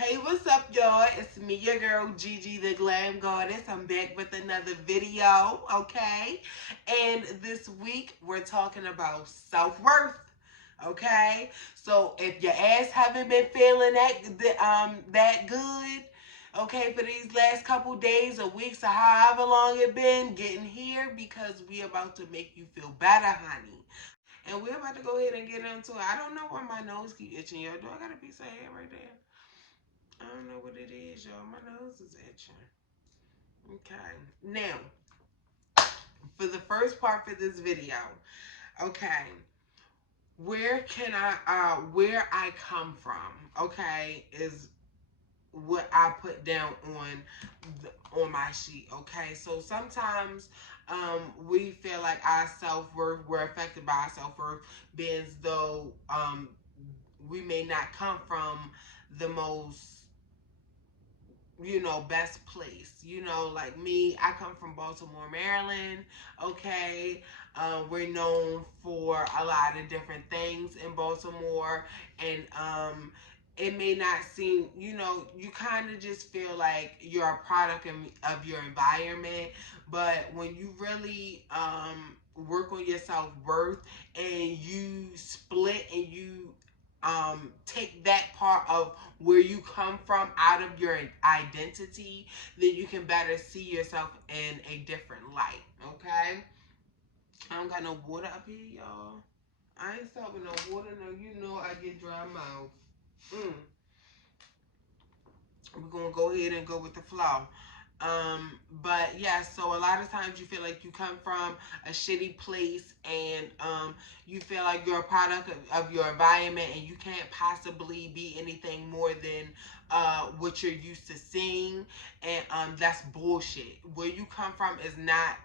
Hey, what's up, y'all? It's me, your girl, Gigi the Glam Goddess. I'm back with another video, okay? And this week, we're talking about self-worth, okay? So, if your ass haven't been feeling that good, okay, for these last couple days or weeks or however long it been, getting here because we about to make you feel better, honey. And we're about to go ahead and get into it. I don't know why my nose keep itching, yo. Do I got a piece of hair right there? I don't know what it is, y'all. My nose is itching. Okay. Now, for the first part for this video, okay, where I come from, okay, is what I put down on my sheet, okay? So sometimes we feel like our self-worth, we're affected by our self-worth, being as though we may not come from the most best place. Like me, I come from Baltimore, Maryland. Okay. We're known for a lot of different things in Baltimore. And it may not seem, you kind of just feel like you're a product of your environment. But when you really work on your self-worth and you split and you take that part of where you come from out of your identity, then you can better see yourself in a different light. Okay. I don't got no water up here, y'all. I ain't start with no water. No, I get dry mouth. We're gonna go ahead and go with the flow. But yeah, so a lot of times you feel like you come from a shitty place and you feel like you're a product of your environment and you can't possibly be anything more than what you're used to seeing, and that's bullshit. Where you come from is not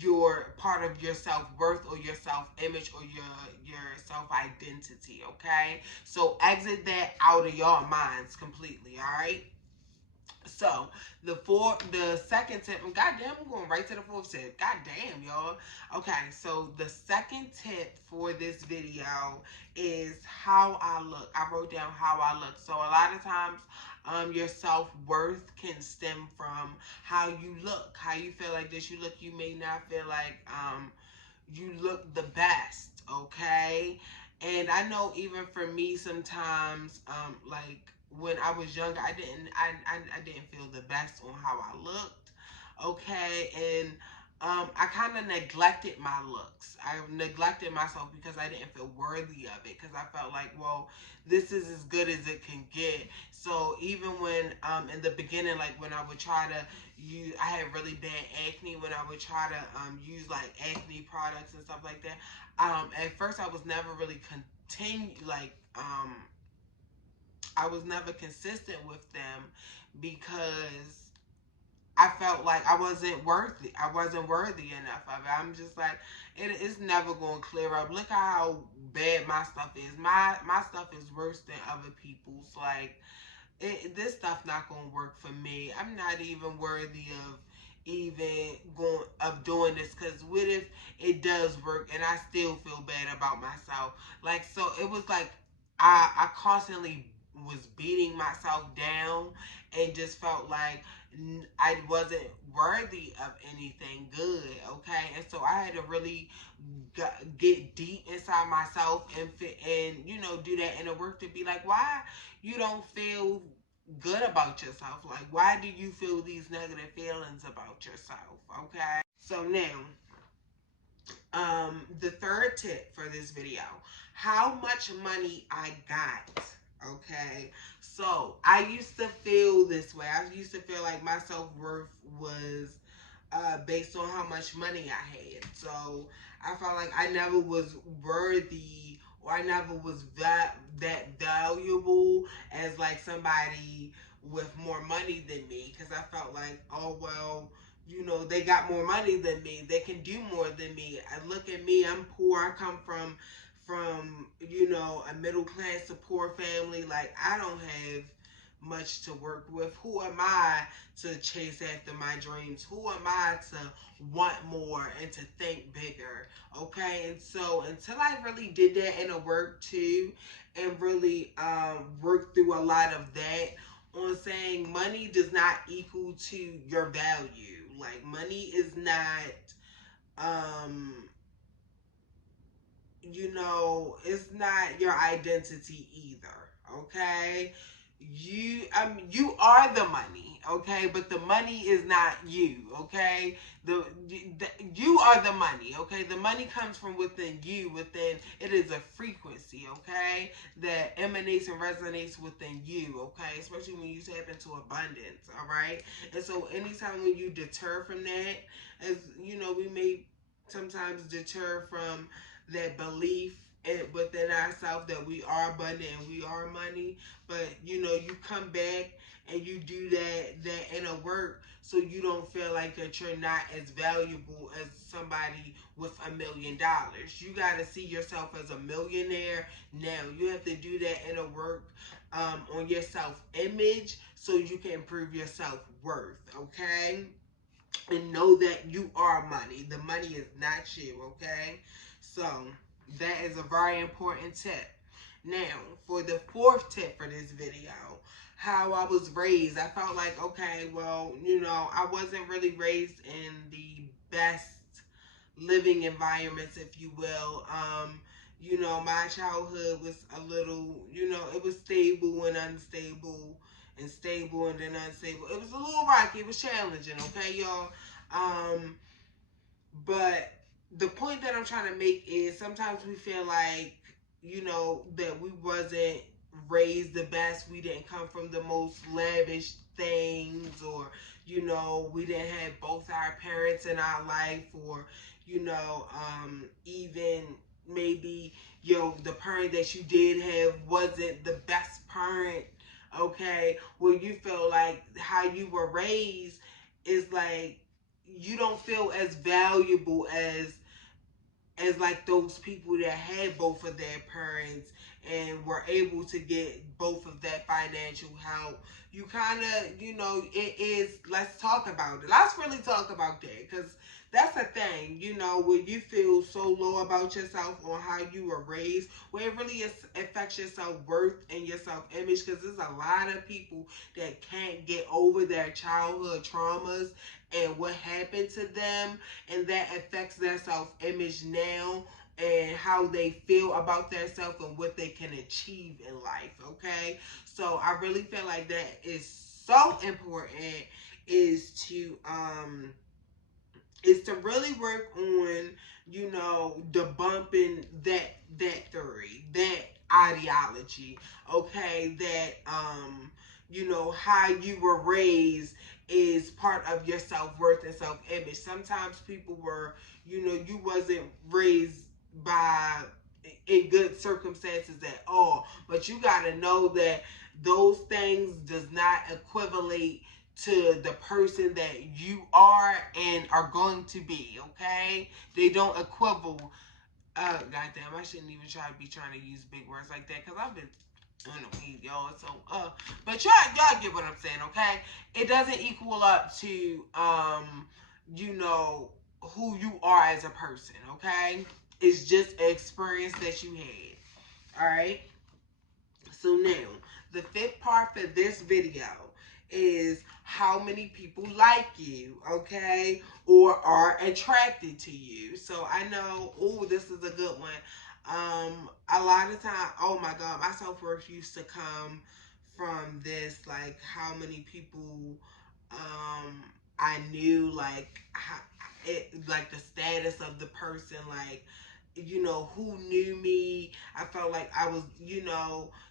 your part of your self-worth or your self-image or your self-identity, okay? So exit that out of your minds completely, all right? So the second tip, goddamn, I'm going right to the fourth tip. Goddamn, y'all. Okay, so the second tip for this video is how I look. I wrote down how I look. So a lot of times, your self-worth can stem from how you look, how you feel like this. You may not feel like you look the best, okay? And I know even for me sometimes, like when I was younger, I didn't feel the best on how I looked, okay? And I kind of neglected my looks. I neglected myself because I didn't feel worthy of it, because I felt like, well, this is as good as it can get. So even when in the beginning, like when I would try to I had really bad acne, when I would try to use like acne products and stuff like that. At first I was never really I was never consistent with them because I felt like I wasn't worthy. I wasn't worthy enough of it. I'm just like, it's never going to clear up. Look how bad my stuff is. My stuff is worse than other people's. Like, this stuff not going to work for me. I'm not even worthy of doing this, because what if it does work and I still feel bad about myself? Like, so it was like I constantly was beating myself down and just felt like I wasn't worthy of anything good, okay? And so I had to really get deep inside myself and do that inner work to be like, why you don't feel good about yourself? Like, why do you feel these negative feelings about yourself? Okay. So now, the third tip for this video, how much money I got. Okay. So I used to feel this way. I used to feel like my self-worth was based on how much money I had. So I felt like I never was worthy, or I never was that valuable as like somebody with more money than me, because I felt like, oh well, they got more money than me, they can do more than me. I look at me, I'm poor, I come from a middle class to poor family. Like, I don't have much to work with? Who am I to chase after my dreams? Who am I to want more and to think bigger? Okay, and so until I really did that in a work too, and really work through a lot of that on saying money does not equal to your value. Like money is not um it's not your identity either. Okay, you are the money. Okay, but the money is not you. Okay, the you are the money. Okay, the money comes from within you. Within it is a frequency. Okay, that emanates and resonates within you. Okay, especially when you tap into abundance. All right, and so anytime when you deter from that, as we may sometimes deter from that belief within ourselves that we are abundant and we are money. But you come back and you do that inner work, so you don't feel like that you're not as valuable as somebody with $1 million. You got to see yourself as a millionaire now. You have to do that inner work on your self image so you can improve your self worth. Okay, and know that you are money. The money is not you. Okay, so that is a very important tip. Now, for the fourth tip for this video, how I was raised. I felt like, okay, well, I wasn't really raised in the best living environments, if you will. My childhood was a little, it was stable and unstable, and stable and then unstable. It was a little rocky. It was challenging, okay, y'all? But the point that I'm trying to make is sometimes we feel like, that we wasn't raised the best. We didn't come from the most lavish things, or, we didn't have both our parents in our life, or, even maybe, the parent that you did have wasn't the best parent. Okay, where you feel like how you were raised is like you don't feel as valuable as like those people that had both of their parents and were able to get both of that financial help. You kind of, it is, let's talk about it. Let's really talk about that, because that's the thing, where you feel so low about yourself on how you were raised, where it really affects your self-worth and your self-image, because there's a lot of people that can't get over their childhood traumas and what happened to them, and that affects their self-image now and how they feel about themselves and what they can achieve in life. Okay, so I really feel like that is so important, is to really work on debumping that theory, that ideology. Okay, that how you were raised is part of your self-worth and self-image. Sometimes people were, you wasn't raised by in good circumstances at all, but you got to know that those things does not equivalate to the person that you are and are going to be. Okay, they don't equivalent. Goddamn, I shouldn't even trying to use big words like that, because I've been on the weed, y'all. So, but y'all get what I'm saying, okay? It doesn't equal up to, who you are as a person, okay? It's just an experience that you had, all right? So now, the fifth part for this video is how many people like you, okay, or are attracted to you. So I know, oh, this is a good one. A lot of time, oh my God, my self-worth used to come from this, like how many people I knew, like how like the status of the person, like who knew me. I felt like I was,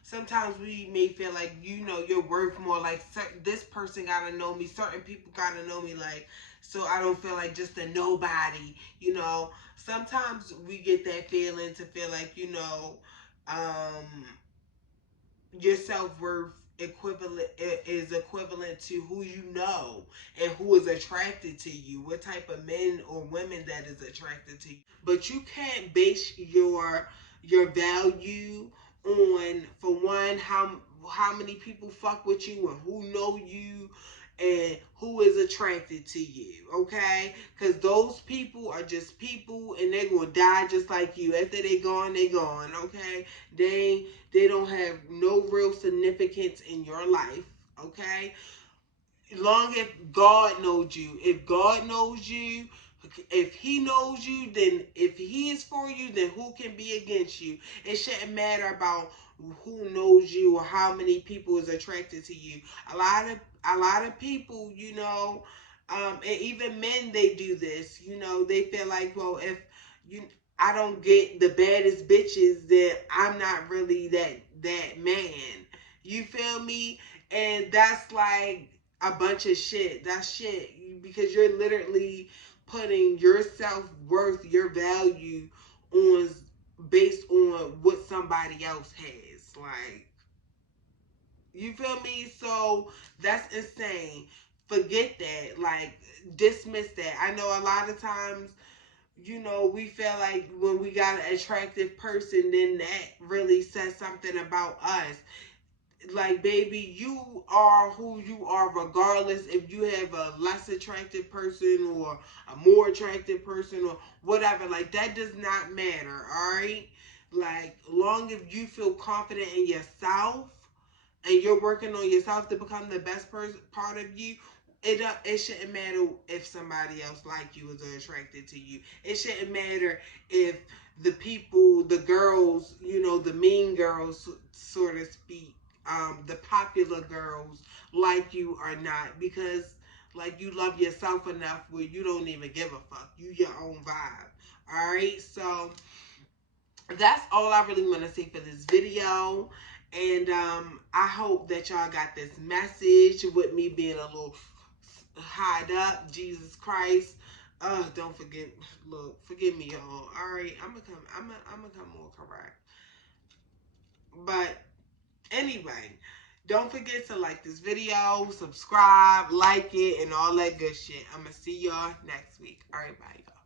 sometimes we may feel like, you're worth more, like this person gotta know me, certain people gotta know me, like, so I don't feel like just a nobody. Sometimes we get that feeling to feel like, your self-worth is equivalent to who you know and who is attracted to you, what type of men or women that is attracted to you. But you can't base your value on, for one, how how many people fuck with you and who know you and who is attracted to you, okay? Because those people are just people and they're going to die just like you. After they gone, okay? They don't have no real significance in your life, okay? Long as God knows you. If God knows you, if he knows you, then if he is for you, then who can be against you? It shouldn't matter about who knows you or how many people is attracted to you. A lot of people, and even men, they do this. They feel like, well, if you I don't get the baddest bitches, then I'm not really that man. You feel me? And that's like a bunch of shit. That's shit because you're literally putting your self worth, your value on based on what somebody else has. Like, you feel me? So that's insane. Forget that. Like, dismiss that. I know a lot of times, we feel like when we got an attractive person, then that really says something about us. Like, baby, you are who you are regardless if you have a less attractive person or a more attractive person or whatever. Like, that does not matter, all right? Like, long as you feel confident in yourself and you're working on yourself to become the best part of you, it shouldn't matter if somebody else like you is attracted to you. It shouldn't matter if the people, the girls, the mean girls, so to speak, the popular girls like you or not, because like you love yourself enough where you don't even give a fuck. You your own vibe. All right, so that's all I really want to say for this video. And I hope that y'all got this message with me being a little hide up. Jesus Christ. Don't forget. Look, forgive me, y'all. All right, I'm gonna come more correct. But anyway, don't forget to like this video, subscribe, like it, and all that good shit. I'm gonna see y'all next week. All right, bye, y'all.